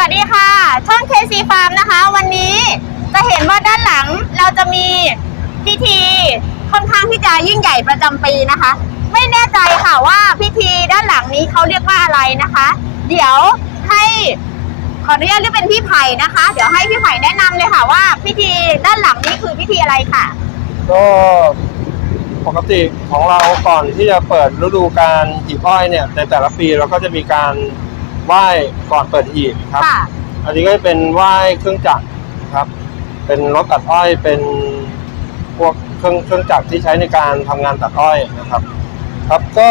วัสดีค่ะ ช่อง KC Farm นะคะ วันนี้จะเห็นว่าด้านหลังเราจะมีพิธีค่อนข้างที่จะยิ่งใหญ่ประจำปีนะคะ ไม่แน่ใจค่ะว่าพิธีด้านหลังนี้เขาเรียกว่าอะไรนะคะ เดี๋ยวให้ขออนุญาตเรียกเป็นพี่ไผ่นะคะ เดี๋ยวให้พี่ไผ่แนะนำเลยค่ะว่าพิธีด้านหลังนี้คือพิธีอะไรค่ะ ก็ปกติของเราก่อนที่จะเปิดฤดูการหีบอ้อยเนี่ยในแต่ละปีเราก็จะมีการ ไหว้ก่อนเปิดหีบครับ ค่ะ อันนี้ก็จะเป็นไหว้เครื่องจักรครับ เป็นรถตัดอ้อยเป็นพวกเครื่องเครื่องจักรที่ใช้ในการทำงานตัดอ้อยนะครับ ครับก็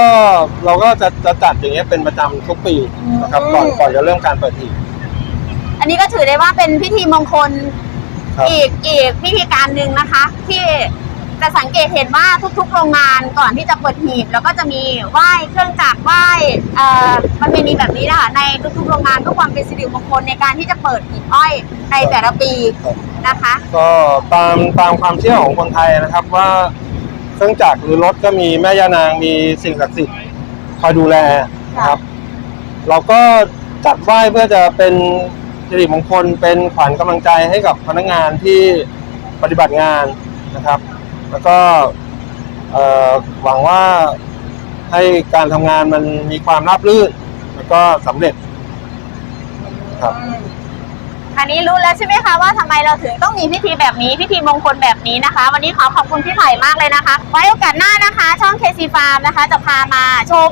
เราก็จะจะจัดอย่างเงี้ยเป็นประจำทุกปีนะครับ ก่อนอืมก่อนจะเริ่มการเปิดหีบอันนี้ก็ถือได้ว่าเป็นพิธีมงคลครับ อีกอีกพิธีการหนึ่งนะคะ ที่ จะสังเกตเห็นว่าทุกๆ โรงงานก่อนที่จะเปิดหีบ แล้วก็จะมีไหว้เครื่องจักรไหว้เอ่อมันมีแบบนี้นะคะในทุกๆ โรงงานเพื่อความเป็นสิริมงคลในการที่จะเปิดหีบอ้อยในแต่ละปีนะคะ ก็ตามตามความเชื่อของคนไทยนะครับว่าเครื่องจักรหรือรถก็มีแม่ย่านางมีสิ่งศักดิ์สิทธิ์คอยดูแลนะครับ เราก็จัดไหว้เพื่อจะเป็นสิริมงคลเป็นขวัญกำลังใจให้กับพนักงานที่ปฏิบัติงานนะครับ แล้วก็หวังว่าให้การทำงานมันมีความราบรื่น แล้วก็สำเร็จครับ คราวนี้รู้แล้วใช่ไหมคะว่าทำไมเราถึงต้องมีพิธีแบบนี้พิธีมงคลแบบนี้นะคะ วันนี้ขอขอบคุณพี่ไผ่มากเลยนะคะ ไว้โอกาสหน้านะคะ ช่อง KC Farm นะคะ จะพามาชม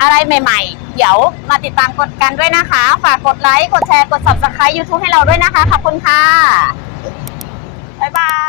อะไรใหม่ ๆ เดี๋ยวมาติดตามกดกันด้วยนะคะ ฝากกดไลค์ กดแชร์ กด subscribe YouTube ให้เราด้วยนะคะ ขอบคุณค่ะ บ๊ายบาย